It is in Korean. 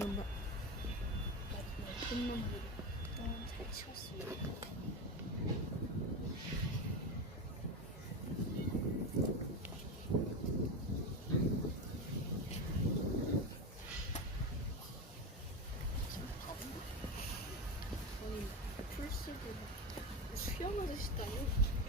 뭔가 끝나물이 잘 치웠습니다. 아니 풀스도 수영하듯이 다녀.